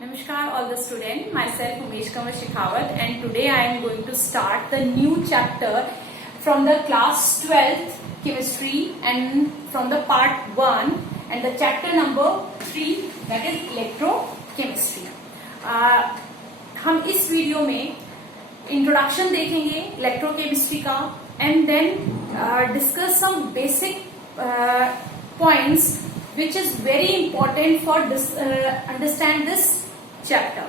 Namaskar all the students, myself Umesh Kamar Shekhawat, and today I am going to start the new chapter from the class 12th chemistry and from the part 1 and the chapter number 3, that is electrochemistry. हम इस video में introduction देखेंगे electrochemistry का and then discuss some basic points which is very important for understand this chapter.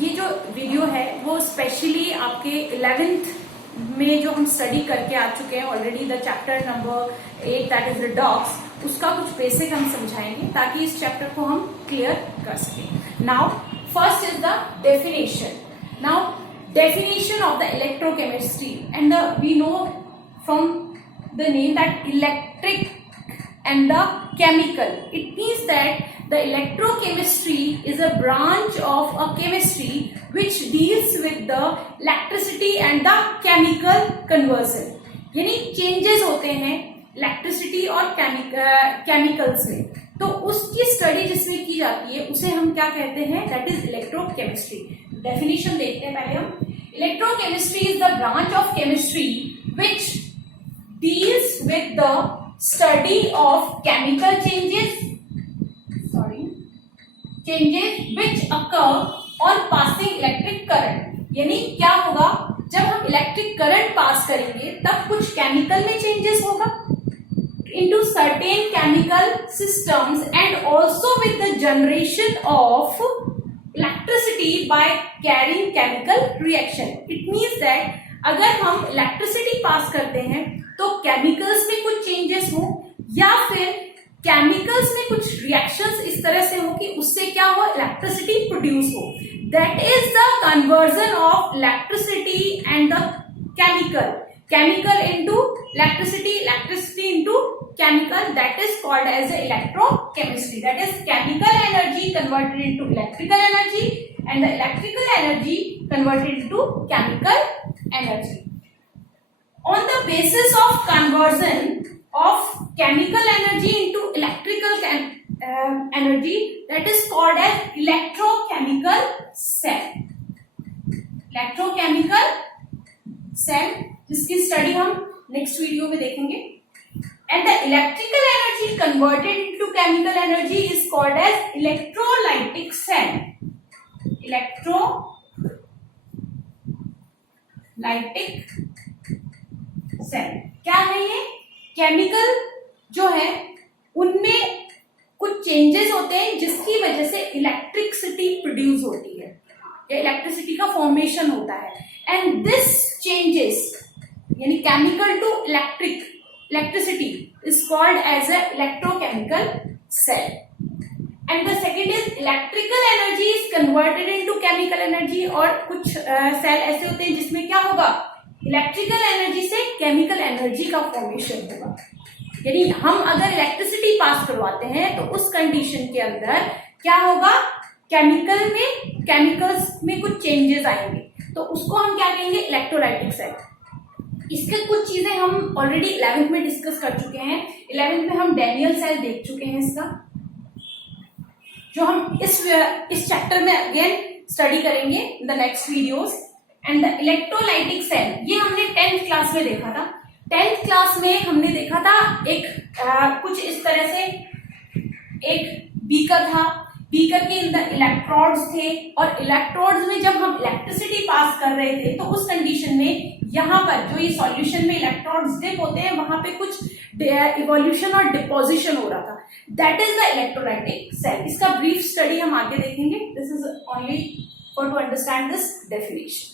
ये जो video है वो specially आपके 11th में जो हम स्टडी करके आ चुके हैं already, the chapter number 8 that is the dogs, उसका कुछ बेसिक हम समझाएंगे ताकि इस चैप्टर को हम क्लियर कर सकें. Now first is the definition. Now definition of the electrochemistry, and we know from the name that electric and the chemical. It means that the electrochemistry is a branch of a chemistry which deals with the electricity and the chemical conversion. यानी changes होते हैं electricity और chemicals में, तो उसकी study जिसमें की जाती है उसे हम क्या कहते हैं, that is electrochemistry. Definition देखते हैं पहले हम. Electrochemistry is the branch of chemistry which deals with the study of chemical changes which occur on passing electric current. यानी क्या होगा, जब हम इलेक्ट्रिक करंट पास करेंगे तब कुछ केमिकल में चेंजेस होगा into certain chemical systems and also with the generation of electricity by carrying chemical reaction. It means that अगर हम इलेक्ट्रिसिटी पास करते हैं तो केमिकल्स में कुछ चेंजेस हो या फिर केमिकल्स में कुछ रिएक्शंस इस तरह से हो कि उससे क्या हो, इलेक्ट्रिसिटी प्रोड्यूस हो. That is the conversion of electricity and the chemical into electricity, electricity into chemical, that is called as electrochemistry. That is chemical energy converted into electrical energy and the electrical energy converted into chemical energy. On the basis of conversion of chemical energy into electrical energy, that is called as electrochemical cell. Electrochemical cell जिसकी study हम next video में देखेंगे. And the electrical energy converted into chemical energy is called as electrolytic cell. Electrolytic cell क्या है ये? Chemical जो है उनमें कुछ चेंजेस होते हैं जिसकी वजह से इलेक्ट्रिसिटी प्रोड्यूस होती है या इलेक्ट्रिसिटी का फॉर्मेशन होता है. एंड दिस चेंजेस यानी chemical to electricity is called as a electrochemical cell. And the second is electrical energy is converted into chemical energy. और कुछ सेल ऐसे होते हैं जिसमें क्या होगा, इलेक्ट्रिकल एनर्जी से केमिकल एनर्जी का फॉर्मेशन होगा. यानी हम अगर इलेक्ट्रिसिटी पास करवाते हैं तो उस कंडीशन के अंदर क्या होगा, केमिकल्स में कुछ चेंजेस आएंगे, तो उसको हम क्या कहेंगे, इलेक्ट्रोलाइटिक सेल. इसके कुछ चीजें हम ऑलरेडी 11th में डिस्कस कर चुके हैं. 11th में हम डैनियल सेल देख चुके हैं इसका, जो हम इस चैप्टर में अगेन स्टडी करेंगे in the next videos. And the electrolytic cell ये हमने 10th क्लास में देखा था. 10th क्लास में हमने देखा था एक कुछ इस तरह से एक बीकर था, बीकर के अंदर इलेक्ट्रोड्स थे और इलेक्ट्रोड्स में जब हम इलेक्ट्रिसिटी पास कर रहे थे तो उस कंडीशन में यहाँ पर जो ये सॉल्यूशन में इलेक्ट्रॉन्स डिप होते हैं वहां पे कुछ इवोल्यूशन और डिपोजिशन हो रहा था. That is the electrolytic cell. इसका ब्रीफ स्टडी हम आगे देखेंगे. This is only for to understand this definition.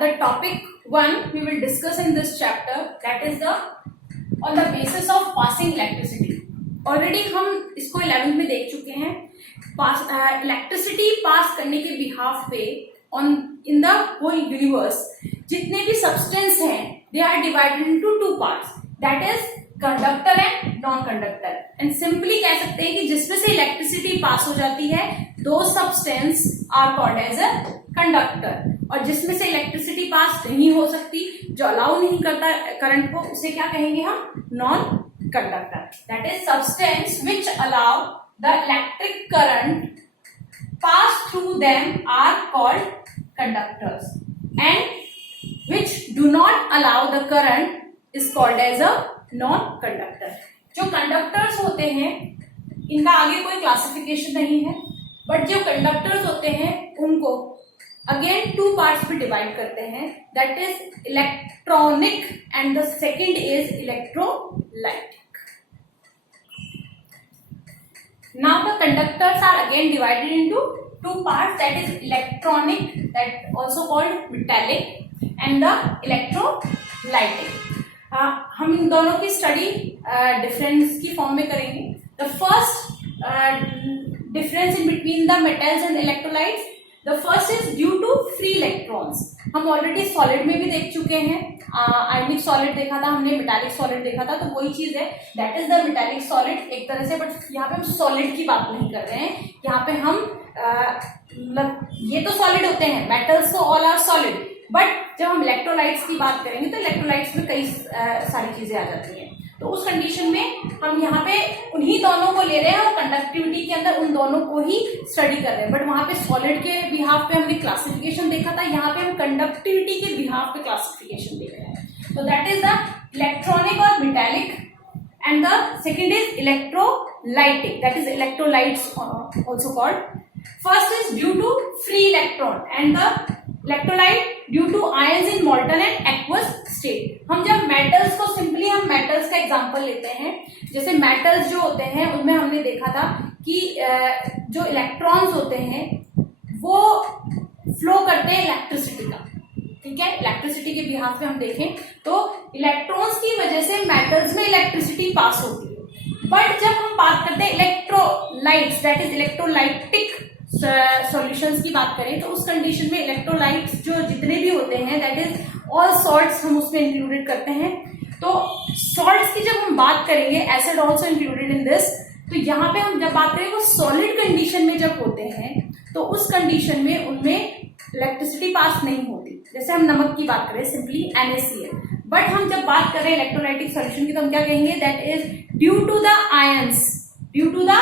The topic 1 we will discuss in this chapter, that is the on the basis of passing electricity. Already हम इसको 11th में देख चुके हैं. इलेक्ट्रिसिटी पास करने के बिहाफ पे on in the whole universe जितने भी सब्सटेंस हैं they are divided into 2 parts, that is conductor and non conductor. And simply कह सकते हैं कि जिसमें से इलेक्ट्रिसिटी पास हो जाती है दो substance are called as a conductor, और जिसमें से इलेक्ट्रिसिटी पास नहीं हो सकती, जो अलाउ नहीं करता करंट को, उसे क्या कहेंगे हम, non conductor. That is substance which allow the electric current pass through them are called conductors, and which do not allow the current is called as a non-conductor. जो कंडक्टर्स होते हैं इनका आगे कोई क्लासिफिकेशन नहीं है, बट जो conductors होते हैं उनको अगेन टू पार्ट्स में डिवाइड करते हैं, that is electronic and the second is electrolytic. Now the conductors are again divided into two parts, that is electronic, that also called metallic, and the electrolytic. हम इन दोनों की study difference की form में करेंगे. The first difference in between the metals and electrolytes, the first is due to free electrons. हम already solid में भी देख चुके हैं, आयनिक सॉलिड देखा था हमने, मेटालिक सॉलिड देखा था, तो वही चीज है, that is the metallic solid एक तरह से. बट यहाँ पे हम सॉलिड की बात नहीं कर रहे हैं, यहाँ पे हम मतलब ये तो सॉलिड होते हैं, मेटल्स तो ऑल आर सॉलिड, बट जब हम इलेक्ट्रोलाइट्स की बात करेंगे तो इलेक्ट्रोलाइट्स में कई सारी चीजें आ जाती हैं. तो उस कंडीशन में हम यहाँ पे उन्हीं दोनों को ले रहे हैं और कंडक्टिविटी के अंदर उन दोनों को ही स्टडी कर रहे हैं. बट वहां पे सॉलिड के बिहाफ पे हमने क्लासिफिकेशन देखा था, यहाँ पे हम कंडक्टिविटी के बिहाफ पे क्लासिफिकेशन देख रहे हैं. तो दैट इज द इलेक्ट्रॉनिक और metallic, and the second is electrolytic, that is electrolytes also called. First is due to free electron and the electrolyte due to ions in molten and aqueous state. हम जब metals को simply हम metals का example लेते हैं, जैसे metals जो होते हैं उनमें हमने देखा था कि जो इलेक्ट्रॉन्स होते हैं वो फ्लो करते हैं इलेक्ट्रिसिटी का. ठीक है, इलेक्ट्रिसिटी के बिहाफ में हम देखें तो इलेक्ट्रॉन्स की वजह से मेटल्स में इलेक्ट्रिसिटी पास होती है. बट जब हम बात करते हैं electrolytes, that is electrolytic solutions की बात करें, तो उस कंडीशन में इलेक्ट्रोलाइट्स जो जितने भी होते हैं, दैट इज ऑल सॉल्ट्स हम उसमें इंक्लूडेड करते हैं. तो सॉल्ट्स की जब हम बात करेंगे, acid also included in this, तो यहाँ पे हम जब बात करें वो सॉलिड कंडीशन में जब होते हैं तो उस कंडीशन में उनमें इलेक्ट्रिसिटी पास नहीं होती. जैसे हम नमक की बात करें, सिंपली NaCl. बट हम जब बात करें इलेक्ट्रोलाइटिक सॉल्यूशन की तो हम क्या कहेंगे, that is due to the ions, due to the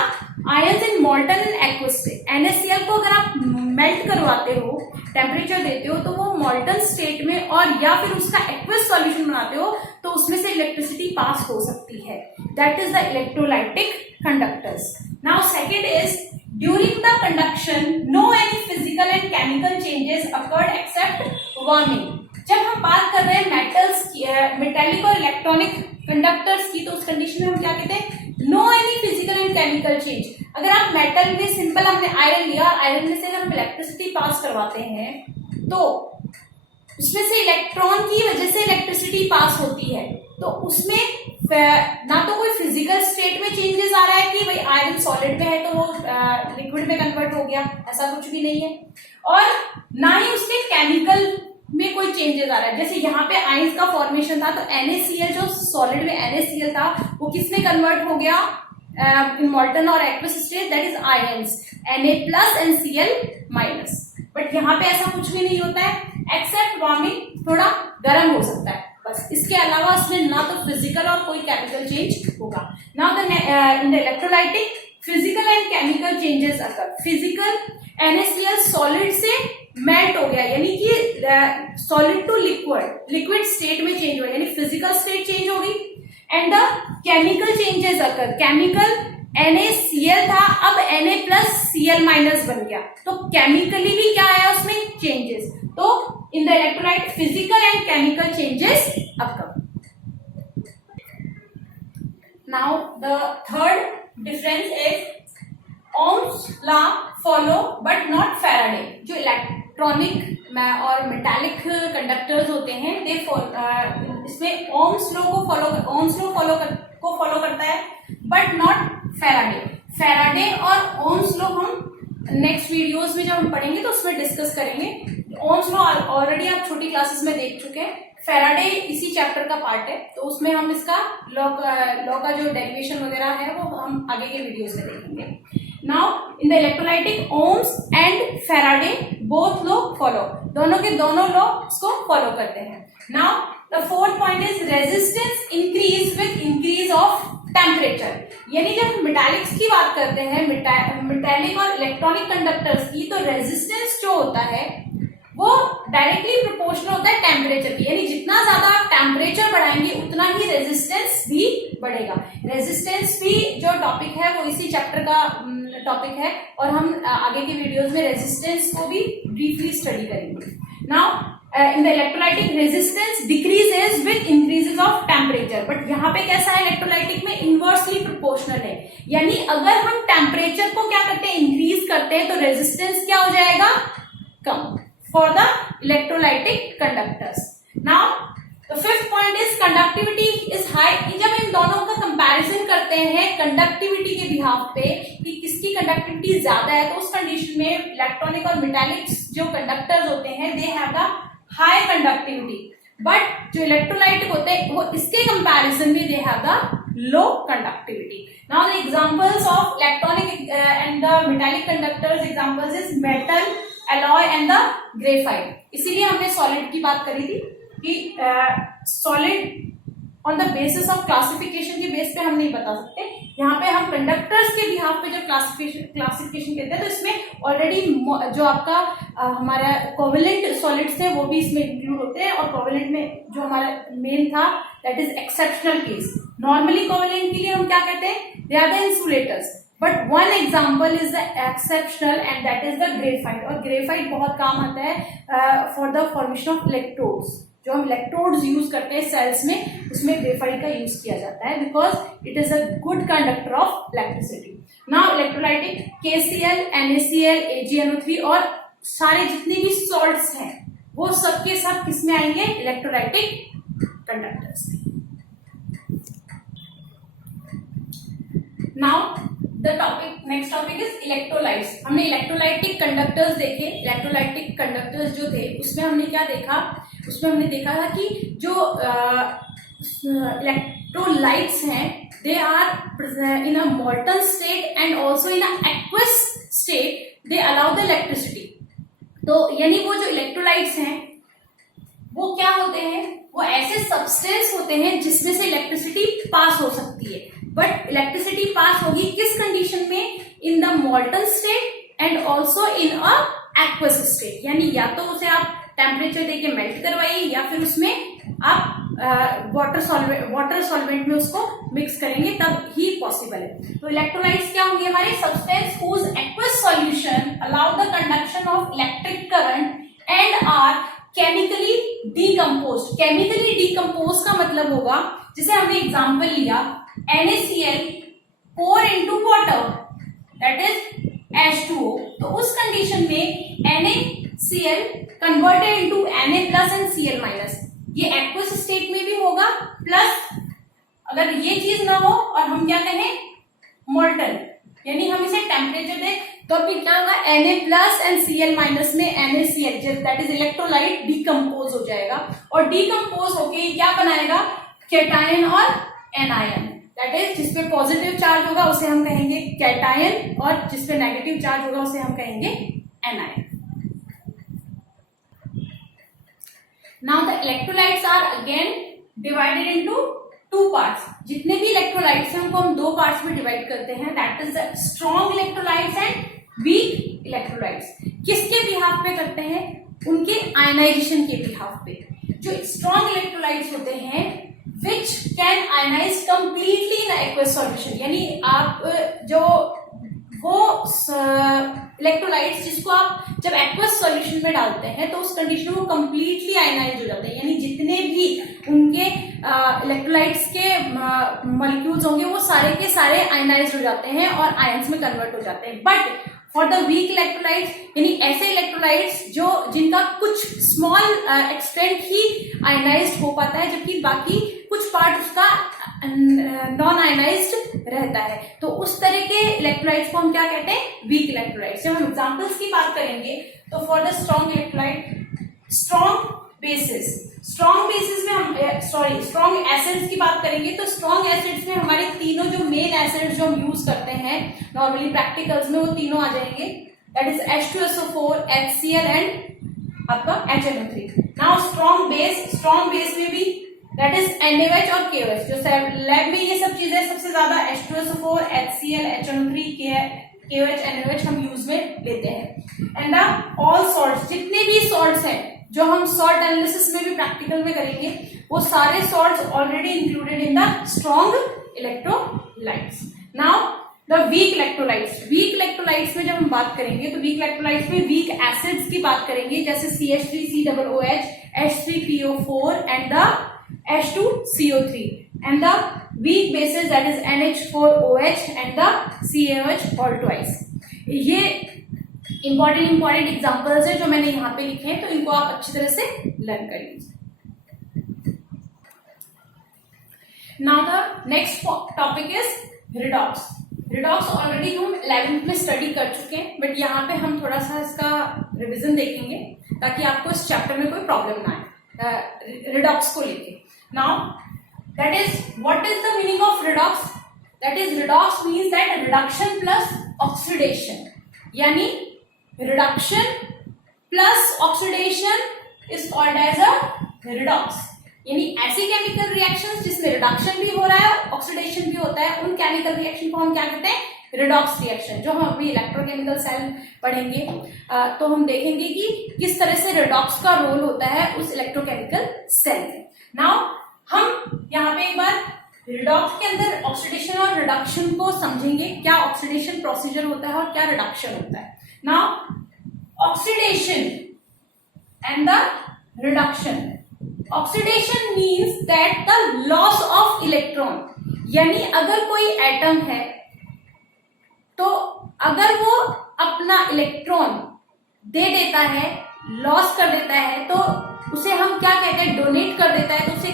ions in molten and aqueous state. NaCl को अगर आप मेल्ट करवाते हो, टेम्परेचर देते हो, तो वो मॉल्टन स्टेट में और या फिर उसका एक्वस सॉल्यूशन बनाते हो तो उसमें से इलेक्ट्रिसिटी पास हो सकती है. That is the electrolytic conductors. Now second is during the conduction no any physical and chemical changes occurred except warming. जब हम बात कर रहे हैं मेटल्स की, मेटालिक और इलेक्ट्रॉनिक कंडक्टर्स की, तो उस कंडीशन में हम क्या कहते हैं, no any physical and chemical change. अगर आप मेटल में सिंपल हमने आयरन लिया, आयरन में से अगर हम इलेक्ट्रिसिटी पास करवाते हैं तो उसमें से इलेक्ट्रॉन की वजह से इलेक्ट्रिसिटी पास होती है, तो उसमें ना तो कोई फिजिकल स्टेट में चेंजेस आ रहा है कि भाई आयरन सॉलिड में है तो वो लिक्विड में कन्वर्ट हो गया, ऐसा कुछ भी नहीं है, और ना ही उसके केमिकल में कोई चेंजेस आ रहा है. जैसे यहाँ पे आयंस का फॉर्मेशन था तो NaCl जो सॉलिड में NaCl था वो किस में कन्वर्ट हो गया, इन मॉल्टन और aqueous state, that is ions Na+ and Cl-. But यहाँ पे ऐसा कुछ भी नहीं होता है एक्सेप्ट वार्मिंग, थोड़ा गर्म हो सकता है बस. इसके अलावा उसमें ना तो फिजिकल और कोई केमिकल चेंज होगा. Now in the electrolytic physical and chemical changes occur. Physical, NaCl solid से मेल्ट हो गया, यानी कि solid to liquid, liquid state में चेंज हो गया, यानी फिजिकल स्टेट चेंज हो गई. And the chemical changes occur. Chemical NaCl था, अब Na+ Cl- बन गया, तो केमिकली भी क्या आया उसमें चेंजेस. तो in the electrolyte physical and chemical changes occur. Now the third difference is Ohm's law follow but not Faraday. जो इलेक्ट्रॉनिक और मेटालिक कंडक्टर्स होते हैं, दे इसमें Ohm's law को फॉलो करता है बट नॉट Faraday. Faraday और Ohm's law हम नेक्स्ट वीडियोस में जब हम पढ़ेंगे तो उसमें डिस्कस करेंगे. Ohm's law ऑलरेडी आप छोटी क्लासेस में देख चुके हैं. Faraday इसी चैप्टर का पार्ट है, तो उसमें हम इसका लॉ का जो डेरिवेशन वगैरह है वो हम आगे के वीडियोस में देखेंगे. Now in the electrolytic Ohm's and Faraday both law follow. दोनों के दोनों लॉ को फॉलो करते हैं. Now the fourth point is resistance increase with increase of temperature. यानी जब हम मेटालिक्स की बात करते हैं, मेटालिक और इलेक्ट्रॉनिक कंडक्टर्स की, तो रेजिस्टेंस जो होता है वो डायरेक्टली प्रोपोर्शनल होता है टेम्परेचर की। यानी जितना ज्यादा आप टेम्परेचर बढ़ाएंगे उतना ही रेजिस्टेंस भी बढ़ेगा। रेजिस्टेंस भी जो टॉपिक है वो इसी चैप्टर का टॉपिक है और हम आगे के वीडियोस में रेजिस्टेंस को भी ब्रीफली स्टडी करेंगे। Now in the electrolytic resistance decreases with increases of temperature, but यहाँ पे कैसा है, इलेक्ट्रोलाइटिक में इनवर्सली प्रोपोर्शनल है। यानी अगर हम टेम्परेचर को क्या करते हैं, इंक्रीज करते हैं, तो रेजिस्टेंस क्या हो जाएगा, कम, for the electrolytic conductors. Now the fifth point is conductivity is high. जब इन दोनों का कंपैरिजन करते हैं कंडक्टिविटी के बिहाफ पे कि किसकी कंडक्टिविटी ज्यादा है, तो उस कंडीशन में इलेक्ट्रॉनिक और मेटालिक जो कंडक्टर्स होते हैं they have the high conductivity, but जो इलेक्ट्रोलाइटिक होते हैं वो इसके कंपैरिजन में they have the low conductivity. Now the examples of electronic and the metallic conductors examples is metal, alloy and the graphite. इसीलिए हमने सॉलिड की बात करी थी कि solid on the basis of classification के बेस पे हम नहीं बता सकते। यहाँ पे हम कंडक्टर्स के बिहाफ पे जब क्लासिफिकेशन कहते हैं तो इसमें ऑलरेडी जो आपका हमारा कोवेलेंट सॉलिड्स थे वो भी इसमें इंक्लूड होते हैं, और कोवेलेंट में जो हमारा मेन था that is exceptional case. Normally covalent के लिए हम क्या कहते हैं, they are the insulators, but one example is the exceptional and that is the graphite. और ग्रेफाइट बहुत काम आता है for the formation of electrodes. जो हम इलेक्ट्रोड्स यूज करते हैं सेल्स में, उसमें ग्रेफाइट का यूज किया जाता है because it is a good conductor of electricity. Now electrolytic KCl, NaCl, AgNO3 और सारे जितने भी सॉल्ट्स हैं वो सब के सब किसमें आएंगे, इलेक्ट्रोलाइटिक कंडक्टर्स में। Now the topic, next topic is electrolytes. हमने इलेक्ट्रोलाइटिक कंडक्टर्स देखे। इलेक्ट्रोलाइटिक कंडक्टर्स जो थे उसमें हमने क्या देखा, उसमें हमने देखा था कि जो इलेक्ट्रोलाइट्स हैं they are in a molten state and also in a aqueous state, they allow the electricity. तो यानी वो जो इलेक्ट्रोलाइट्स हैं वो क्या होते हैं, वो ऐसे सब्सटेंस होते हैं जिसमें से इलेक्ट्रिसिटी पास हो सकती है। बट इलेक्ट्रिसिटी पास होगी किस कंडीशन में, in the molten state and also in a aqueous state. यानी या तो उसे आप टेम्परेचर देके मेल्ट करवाइए या फिर उसमें आप वाटर सॉल्वेंट में उसको मिक्स करेंगे, तब ही पॉसिबल है। तो इलेक्ट्रोलाइट्स क्या होंगे, हमारे substance whose aqueous solution allow the conduction of electric current and are chemically decompose. Chemically decompose का मतलब होगा, जैसे हमने एग्जाम्पल लिया NaCl pour into water that is H2O, तो उस कंडीशन में NaCl converted into Na plus and Cl minus, ये एक्वस स्टेट में भी होगा, प्लस अगर ये चीज ना हो और हम क्या कहें मोल्टन, यानी हम इसे टेम्परेचर दें तो कितना होगा Na plus and Cl minus में NaCl that is electrolyte decompose हो जाएगा, और डीकम्पोज होके क्या बनाएगा, कैटायन और एनायन। दैट इज जिसपे पॉजिटिव चार्ज होगा उसे हम कहेंगे कैटायन और जिसपे नेगेटिव चार्ज होगा उसे हम कहेंगे anion. Now the electrolytes are again divided into two parts. जितने भी इलेक्ट्रोलाइट्स हैं उनको हम दो पार्ट्स में डिवाइड करते हैं, that is the strong electrolytes and weak electrolytes. किसके बिहाफ पे करते हैं, उनके आयनाइजेशन के बिहाफ पे। जो स्ट्रॉन्ग इलेक्ट्रोलाइट्स होते हैं which can ionize completely in aqueous solution, यानी आप जो वो इलेक्ट्रोलाइट्स जिसको आप जब एक्वस सॉल्यूशन में डालते हैं तो उस कंडीशन में वो कंप्लीटली आयनाइज हो जाते हैं, यानी जितने भी उनके इलेक्ट्रोलाइट्स के मॉलिक्यूल्स होंगे वो सारे के सारे आयनाइज हो जाते हैं और आयंस में कन्वर्ट हो जाते हैं। But for the weak electrolytes, यानी ऐसे इलेक्ट्रोलाइट्स जो जिनका कुछ स्मॉल एक्सटेंट ही आयनाइज्ड हो पाता है जबकि बाकी कुछ पार्ट उसका नॉन आयनाइज्ड रहता है, तो उस तरह के इलेक्ट्रोलाइट्स को हम क्या कहते हैं, वीक इलेक्ट्रोलाइट्स। जब हम एग्जांपल्स की बात करेंगे तो for the strong electrolyte, strong bases में हम स्ट्रॉन्ग एसिड्स की बात करेंगे तो स्ट्रॉन्ग एसिड्स में हमारे तीनों जो मेन एसिड्स जो हम यूज करते हैं नॉर्मली प्रैक्टिकल्स में वो तीनों आ जाएंगे, that is H2SO4, HCl and आपका HNO3। नाउ स्ट्रॉन्ग बेस में भी दैट इज NaOH और KOH। जो लैब में ये सब चीजें सबसे ज्यादा H2SO4, HCl, HNO3, KOH, NaOH हम यूज में लेते हैं। एंड द ऑल सॉल्ट्स, जितने भी सॉल्ट्स हैं जो हम सॉल्ट एनालिसिस में भी प्रैक्टिकल में करेंगे, वो सारे salts already included in the strong electrolytes. Now the weak electrolytes. Weak electrolytes में जब हम बात करेंगे तो वीक इलेक्ट्रोलाइट्स में वीक एसिड्स की बात करेंगे, जैसे CH3COOH, H3PO4 and the H2CO3, and the weak bases, that is NH4OH and the CaOH all twice। ये इंपॉर्टेंट एग्जांपल्स है जो मैंने यहाँ पे लिखे हैं, तो इनको आप अच्छी तरह से लर्न कर लीजिए। Now the next topic is redox. Redox already हम 11th में स्टडी कर चुके हैं, बट यहाँ पे हम थोड़ा सा इसका रिविजन देखेंगे ताकि आपको इस चैप्टर में कोई प्रॉब्लम ना आए रिडॉक्स को लेके। Now that is what is the meaning of redox? That is redox means that reduction plus oxidation, यानी reduction plus oxidation is called as a redox. यानी ऐसी केमिकल रिएक्शंस जिसमें रिडक्शन भी हो रहा है, ऑक्सीडेशन भी होता है, उन केमिकल रिएक्शन को हम क्या कहते हैं? Redox reaction. जो हम अभी इलेक्ट्रोकेमिकल सेल पढ़ेंगे तो हम देखेंगे कि किस तरह से रिडॉक्स का रोल होता है उस इलेक्ट्रोकेमिकल सेल में। नाउ हम यहाँ पे एक बार रिडॉक्स के अंदर ऑक्सीडेशन और रिडक्शन को समझेंगे, क्या ऑक्सीडेशन प्रोसीजर होता है और क्या रिडक्शन होता है। Now oxidation and the reduction. Oxidation means that the loss of electron, यानी अगर कोई एटम है तो अगर वो अपना इलेक्ट्रॉन दे देता है, लॉस कर देता है, तो उसे हम क्या कहते हैं? डोनेट कर देता है, तो उसे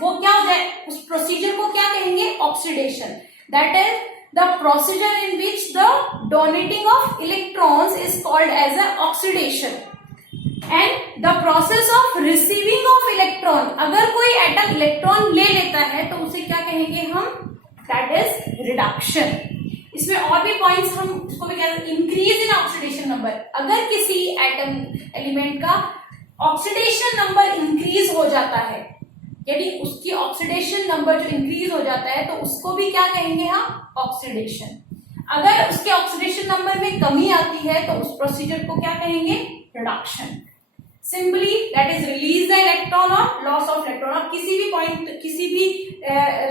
वो क्या हो जाए? उस प्रोसीजर को क्या कहेंगे? Oxidation. That is the procedure in which the donating of electrons is called as a oxidation. And the process of receiving of electron, अगर कोई एटम इलेक्ट्रॉन ले लेता है तो उसे क्या कहेंगे हम? That is reduction. इसमें और भी पॉइंट्स हम इसको भी कहते हैं इंक्रीज इन ऑक्सीडेशन नंबर। अगर किसी एटम एलिमेंट का ऑक्सीडेशन नंबर इंक्रीज हो जाता है, यानी उसकी ऑक्सीडेशन नंबर जो इंक्रीज हो जाता है, तो उसको भी क्या कहेंगे हम? ऑक्सीडेशन। अगर उसके ऑक्सीडेशन नंबर में कमी आती है तो उस प्रोसीजर को क्या कहेंगे? Reduction. Simply that is release the electron और लॉस ऑफ इलेक्ट्रॉन। आप किसी भी पॉइंट, किसी भी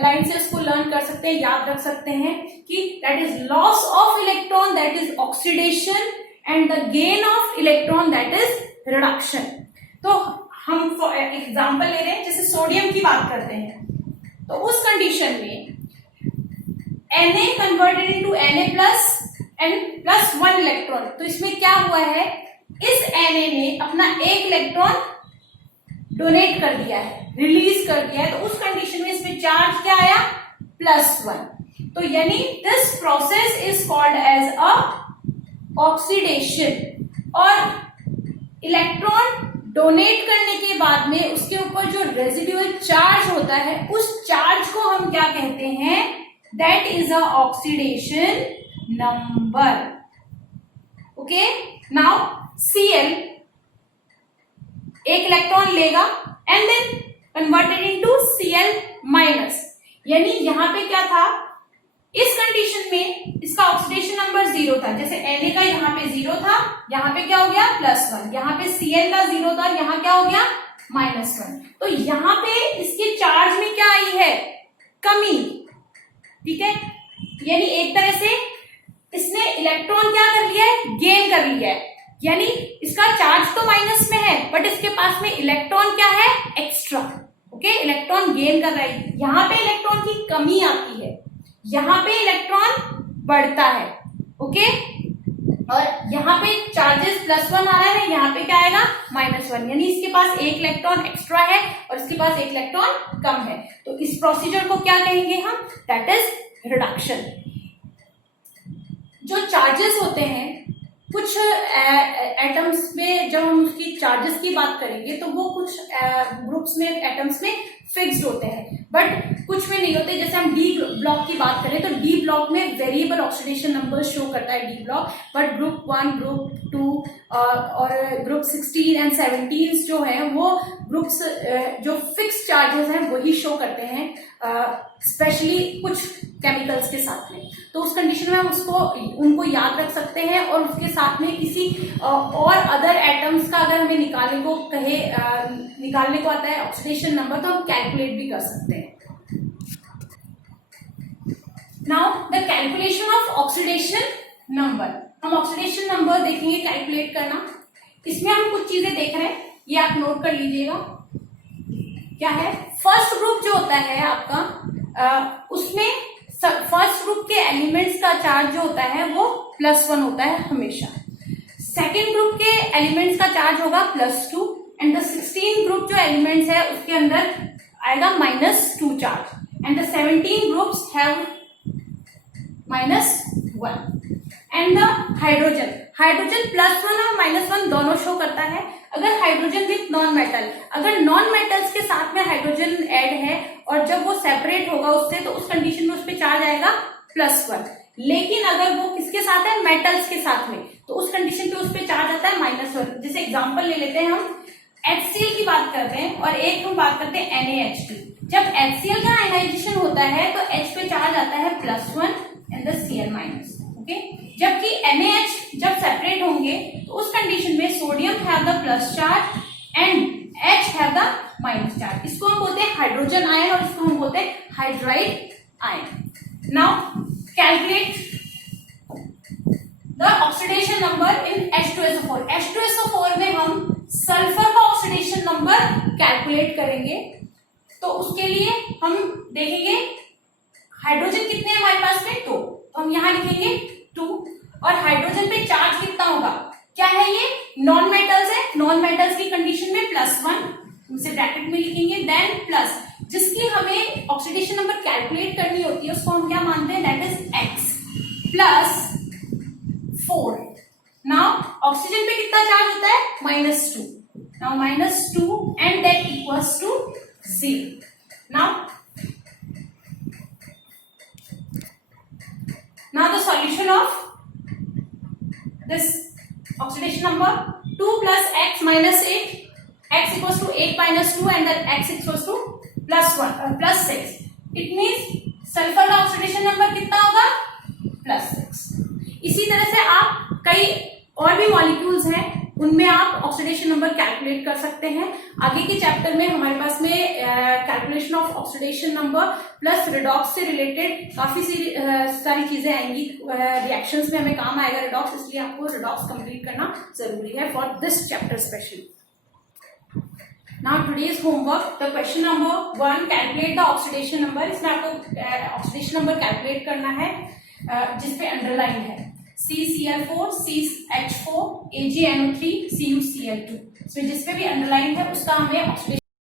लाइन से उसको लर्न कर सकते हैं, याद रख सकते हैं कि that is loss of electron, that is oxidation, and the gain of electron, that is reduction. तो हम एग्जांपल ले रहे हैं, जैसे सोडियम की बात करते हैं, तो उस कंडीशन में Na converted into Na plus and plus 1 electron. तो इसमें क्या हुआ है? इस Na ने अपना एक इलेक्ट्रॉन डोनेट कर दिया है, रिलीज कर दिया है, तो उस कंडीशन में इसमें चार्ज क्या आया? +1। तो यानी this process is called as a oxidation. और इलेक्ट्रॉन डोनेट करने के बाद में उसके ऊपर जो रेजिडुअल चार्ज होता है, उस चार्ज को हम क्या कहते हैं? That is a oxidation number. Okay, now Cl एक इलेक्ट्रॉन लेगा and then converted into Cl minus. यानी यहां पे क्या था? इस कंडीशन में इसका ऑक्सीडेशन नंबर 0 था, जैसे Na का यहाँ पे 0 था, यहाँ पे क्या हो गया? +1। यहाँ पे Cl का 0 था, यहाँ क्या हो गया? -1। तो यहाँ पे इसके चार्ज में क्या आई है? कमी। ठीक है, यानी एक तरह से इसने इलेक्ट्रॉन क्या कर लिया है? गेन कर लिया है। यानी इसका चार्ज तो माइनस में है, बट इसके पास में इलेक्ट्रॉन क्या है? एक्स्ट्रा। ओके, इलेक्ट्रॉन गेन कर रहा है। यहां पे इलेक्ट्रॉन की कमी आती है, यहां पे इलेक्ट्रॉन बढ़ता है। ओके, और यहाँ पे चार्जेस +1 आ रहा है, यहाँ पे क्या आएगा? -1। यानी इसके पास एक इलेक्ट्रॉन एक्स्ट्रा है और इसके पास एक इलेक्ट्रॉन कम है। तो इस प्रोसीजर को क्या कहेंगे हम? That is reduction. जो चार्जेस होते हैं कुछ एटम्स में, जब हम उसकी चार्जेस की बात करेंगे तो वो कुछ ग्रुप्स में, एटम्स में फिक्स्ड होते हैं, बट कुछ में नहीं होते। जैसे हम डी ब्लॉक की बात करें तो डी ब्लॉक में वेरिएबल ऑक्सीडेशन नंबर शो करता है D block, but group 1, group 2 और ग्रुप 16 एंड 17 जो है वो ग्रुप्स जो फिक्स चार्जेस हैं वही शो करते हैं, स्पेशली कुछ केमिकल्स के साथ में। तो उस कंडीशन में हम उनको याद रख सकते हैं, और उसके साथ में किसी और अदर एटम्स का अगर हमें निकालने को आता है ऑक्सीडेशन नंबर, तो हम कैलकुलेट भी कर सकते हैं। Now the calculation of oxidation number, हम ऑक्सीडेशन नंबर देखेंगे कैलकुलेट करना। इसमें हम कुछ चीजें देख रहे हैं, ये आप नोट कर लीजिएगा। क्या है, फर्स्ट ग्रुप जो होता है आपका, उसमें फर्स्ट ग्रुप के एलिमेंट्स का चार्ज जो होता है वो +1 होता है हमेशा। सेकेंड ग्रुप के एलिमेंट्स का चार्ज होगा +2, एंड द 16 ग्रुप जो एलिमेंट्स है उसके अंदर आएगा -2 charge, and the 17 groups have -1। And the hydrogen +1 और -1 दोनों शो करता है। अगर हाइड्रोजन विथ नॉन मेटल, अगर नॉन मेटल्स के साथ में हाइड्रोजन ऐड है और जब वो सेपरेट होगा उससे, तो उस कंडीशन में उस पर चार्ज आएगा +1। लेकिन अगर वो किसके साथ है, मेटल्स के साथ में, तो उस कंडीशन पे उस पर चार्ज आता है -1। जैसे एग्जांपल ले लेते हैं हम, HCl की बात करते हैं और एक हम बात करते हैं NaHD। जब HCl का आयनाइजेशन होता है तो H पे चार्ज आता है +1 एंड द Cl-, ओके। जबकि NaH जब सेपरेट होंगे तो उस कंडीशन में sodium have the plus charge and H have the minus charge. इसको हम बोलते हैं हाइड्रोजन आयन और इसको हम बोलते हैं hydride ion. Now calculate the oxidation number in H2SO4। H2SO4 में हम सल्फर का ऑक्सीडेशन नंबर कैलकुलेट करेंगे। तो उसके लिए हम देखेंगे हाइड्रोजन कितने हैं हमारे पास में, 2, तो हम यहां लिखेंगे 2, और हाइड्रोजन पे चार्ज कितना होगा, क्या है ये, नॉन मेटल्स है, नॉन मेटल्स की कंडीशन में +1 उसे ब्रैकेट में लिखेंगे, देन प्लस जिसकी हमें ऑक्सीडेशन नंबर कैलकुलेट करनी होती है उसको हम क्या मानते हैं, that is X +4। Now oxygen पे कितना चार्ज होता है, -2। Now -2 and that equals to 0। Now the solution of this oxidation number 2 plus X minus 8, X equals to 8 minus 2 and then X equals to +6. It means sulphur का oxidation number कितना होगा, +6। इसी तरह से आप कई और भी मॉलिक्यूल्स हैं उनमें आप ऑक्सीडेशन नंबर कैलकुलेट कर सकते हैं। आगे के चैप्टर में हमारे पास में calculation of oxidation number plus redox से रिलेटेड काफी सारी चीजें आएंगी। रिएक्शंस में हमें काम आएगा रिडॉक्स, इसलिए आपको रिडॉक्स कंप्लीट करना जरूरी है for this chapter specially. Now today's homework, the question number 1, calculate the oxidation number. इसमें आपको ऑक्सीडेशन नंबर कैलकुलेट करना है जिसपे अंडरलाइन है CCl4, CH4, AgNO3, CuCl2। इसमें जिसपे भी अंडरलाइन है उसका हमें ऑक्सीडेशन